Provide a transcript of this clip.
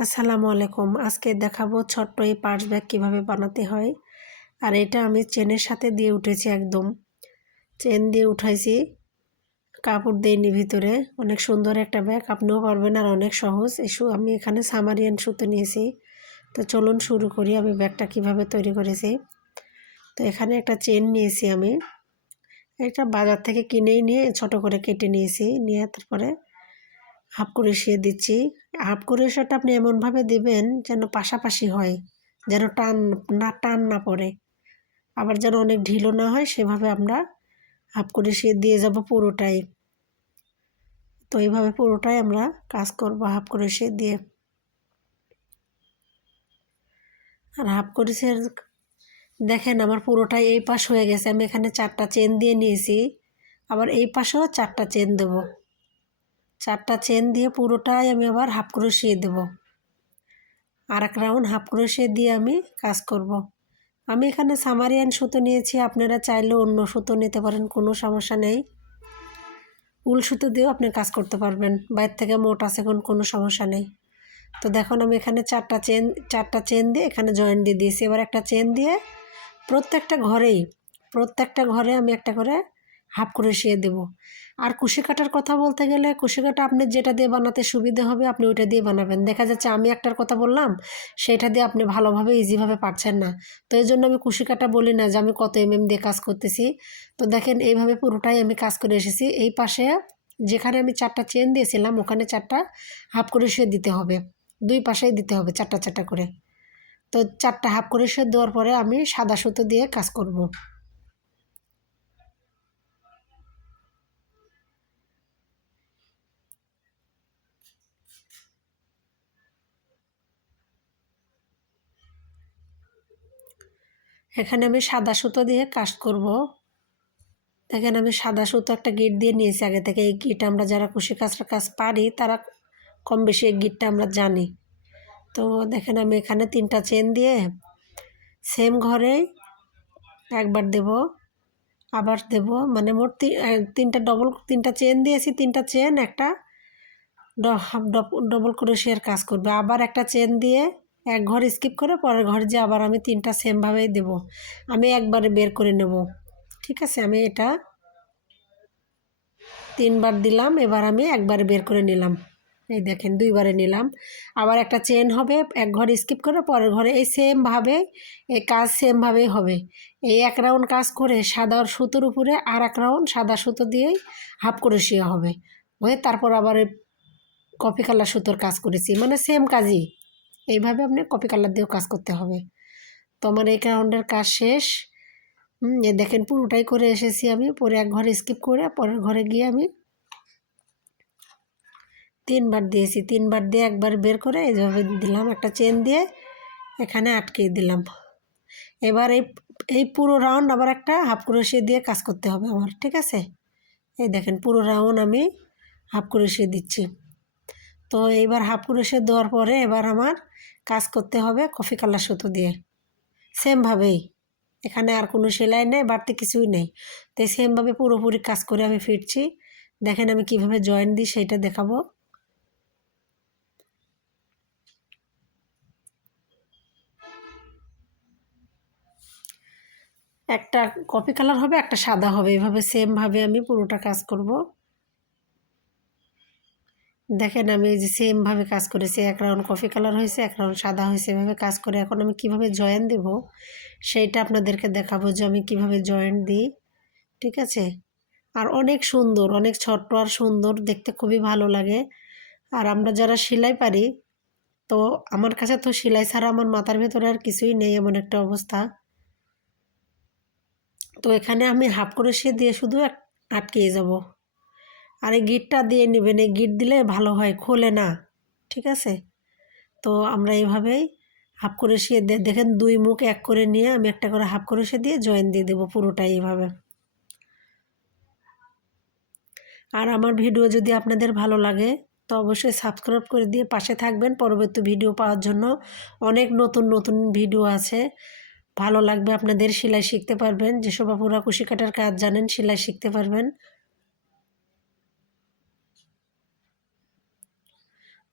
আসসালামু আলাইকুম। আজকে দেখাবো ছোট্ট এই পার্স ব্যাগ কীভাবে বানাতে হয়। আর এটা আমি চেনের সাথে দিয়ে উঠেছি একদম। চেন দিয়ে উঠাইছি, কাপড় দিইনি ভিতরে। অনেক সুন্দর একটা ব্যাগ, আপনিও পারবেন আর অনেক সহজ। শু আমি এখানে সামারিয়ান সুতো নিয়েছি। তো চলুন শুরু করি আমি ব্যাগটা কীভাবে তৈরি করেছি। তো এখানে একটা চেন নিয়েছি আমি। এটা বাজার থেকে কিনেই নিয়ে ছোট করে কেটে নিয়েছি। নিয়ে তারপরে হাফ করে শিয়ে দিচ্ছি। হাফ করে আপনি এমনভাবে দিবেন যেন পাশাপাশি হয়, যেন টান না টান না পড়ে। আবার যেন অনেক ঢিলো না হয়, সেভাবে আমরা হাফ করে শিয়ে দিয়ে যাব পুরোটাই। তো এইভাবে পুরোটাই আমরা কাজ করব হাফ করে শিয়ে দিয়ে। আর হাফ করে সে দেখেন আমার পুরোটাই এই পাশ হয়ে গেছে, আমি এখানে চারটা চেন দিয়ে নিয়েছি, আবার এই পাশেও চারটা চেন দেবো। চারটা চেন দিয়ে পুরোটাই আমি আবার হাফ ক্রোশিয়ে দেব। আর এক রাউন্ড হাফ ক্রোশিয়ে দিয়ে আমি কাজ করব। আমি এখানে সামারিয়ান সুতো নিয়েছি, আপনারা চাইলেও অন্য সুতো নিতে পারেন, কোনো সমস্যা নেই। উল সুতো দিয়েও আপনি কাজ করতে পারবেন, বাইর থেকে মোট আছে কোনো সমস্যা নেই। তো দেখুন, আমি এখানে চারটা চেন চারটা চেন দিয়ে এখানে জয়েন্ট দিয়ে দিয়েছি। এবার একটা চেন দিয়ে প্রত্যেকটা ঘরেই, প্রত্যেকটা ঘরে আমি একটা করে হাফ করে শিয়ে দেবো। আর কুশি কাটার কথা বলতে গেলে কুশি কাটা আপনি যেটা দিয়ে বানাতে সুবিধে হবে আপনি ওইটা দিয়ে বানাবেন। দেখা যাচ্ছে আমি একটার কথা বললাম, সেটা দিয়ে আপনি ভালোভাবে ইজিভাবে পারছেন না। তো এই জন্য আমি কুশি কাটা বলি না যে আমি কত এম এম দিয়ে কাজ করতেছি। তো দেখেন এইভাবে পুরোটাই আমি কাজ করে এসেছি। এই পাশে যেখানে আমি চারটা চেন দিয়েছিলাম, ওখানে চারটা হাফ করে শুয়ে দিতে হবে। দুই পাশেই দিতে হবে চারটা চারটা করে। তো চারটা হাফ করে শুয়ে দেওয়ার পরে আমি সাদা সুতো দিয়ে কাজ করব। এখানে আমি সাদা সুতো দিয়ে কাজ করব। দেখেন আমি সাদা সুতো একটা গিট দিয়ে নিয়েছি আগে থেকে। এই গিট আমরা যারা কুশি কাজটার কাজ পারি, তারা কম বেশি এই গিটটা আমরা জানি। তো দেখেন আমি এখানে তিনটা চেন দিয়ে সেম ঘরে একবার দেব, আবার দেব। মানে মোট তিনটা ডবল তিনটা চেন দিয়েছি। তিনটা চেন একটা ডবল করে শেয়ার কাজ করবে। আবার একটা চেন দিয়ে এক ঘর স্কিপ করে পরের ঘর যে আবার আমি তিনটা সেমভাবেই দেব। আমি একবারে বের করে নেব। ঠিক আছে? আমি এটা তিনবার দিলাম, এবার আমি একবারে বের করে নিলাম। এই দেখেন, দুইবারে নিলাম। আবার একটা চেন হবে, এক ঘর স্কিপ করে পরের ঘরে এই সেমভাবে এই কাজ সেমভাবেই হবে। এই এক রাউন্ড কাজ করে সাদা সুতোর উপরে আর এক রাউন্ড সাদা সুতো দিয়েই হাফ করে শুয়ে হবে। হয়ে তারপর আবার কপি কালার সুতোর কাজ করেছি। মানে সেম কাজই। এইভাবে আপনি কপি কালার দিয়েও কাজ করতে হবে। তো আমার এই রাউন্ডের কাজ শেষ। এ দেখেন পুরোটাই করে এসেছি আমি। পরে এক ঘরে স্কিপ করে পরের ঘরে গিয়ে আমি তিনবার দিয়েছি। তিনবার দিয়ে একবার বের করে এইভাবে দিলাম একটা চেন দিয়ে, এখানে আটকে দিলাম। এবার এই এই পুরো রাউন্ড আবার একটা হাফ ক্রোশিয়ে দিয়ে কাজ করতে হবে আমার, ঠিক আছে? এই দেখেন পুরো রাউন্ড আমি হাফ ক্রোশিয়ে দিচ্ছি। তো এইবার হাফ দেওয়ার পরে এবার আমার কাজ করতে হবে কফি কালার সুতো দিয়ে। সেমভাবেই এখানে আর কোনো সেলাই নেই, বাড়তি কিছুই নেই। তাই সেমভাবে পুরোপুরি কাজ করে আমি ফিরছি। দেখেন আমি কীভাবে জয়েন দিই সেইটা দেখাবো। একটা কপি কালার হবে, একটা সাদা হবে। এভাবে সেমভাবে আমি পুরোটা কাজ করব। দেখেন আমি এই যে সেমভাবে কাজ করেছি, এক রাউন্ড কফি কালার হয়েছে, এক রাউন্ড সাদা হয়েছে, এভাবে কাজ করে এখন আমি কীভাবে জয়েন দেব সেইটা আপনাদেরকে দেখাবো যে আমি কীভাবে জয়েন দিই, ঠিক আছে? আর অনেক সুন্দর, অনেক ছোট্ট আর সুন্দর, দেখতে খুবই ভালো লাগে। আর আমরা যারা সেলাই পারি, তো আমার কাছে তো সেলাই ছাড়া আমার মাথার ভেতরে আর কিছুই নেই, এমন একটা অবস্থা। তো এখানে আমি হাফ করে সে দিয়ে শুধু আটকে যাব। আর এই গিটটা দিয়ে নেবেন। এই গিট দিলে ভালো হয়, খোলে না, ঠিক আছে? তো আমরা এইভাবেই হাফ করে সে দেখেন দুই মুখ এক করে নিয়ে আমি একটা করে হাফ করে সে দিয়ে জয়েন দিয়ে দেবো পুরোটাই এইভাবে। আর আমার ভিডিও যদি আপনাদের ভালো লাগে, তো অবশ্যই সাবস্ক্রাইব করে দিয়ে পাশে থাকবেন। পরবর্তী ভিডিও পাওয়ার জন্য অনেক নতুন নতুন ভিডিও আছে। ভালো লাগবে আপনাদের, সেলাই শিখতে পারবেন। যেসব আপুরা কুশি কাটার কাজ জানেন, সেলাই শিখতে পারবেন।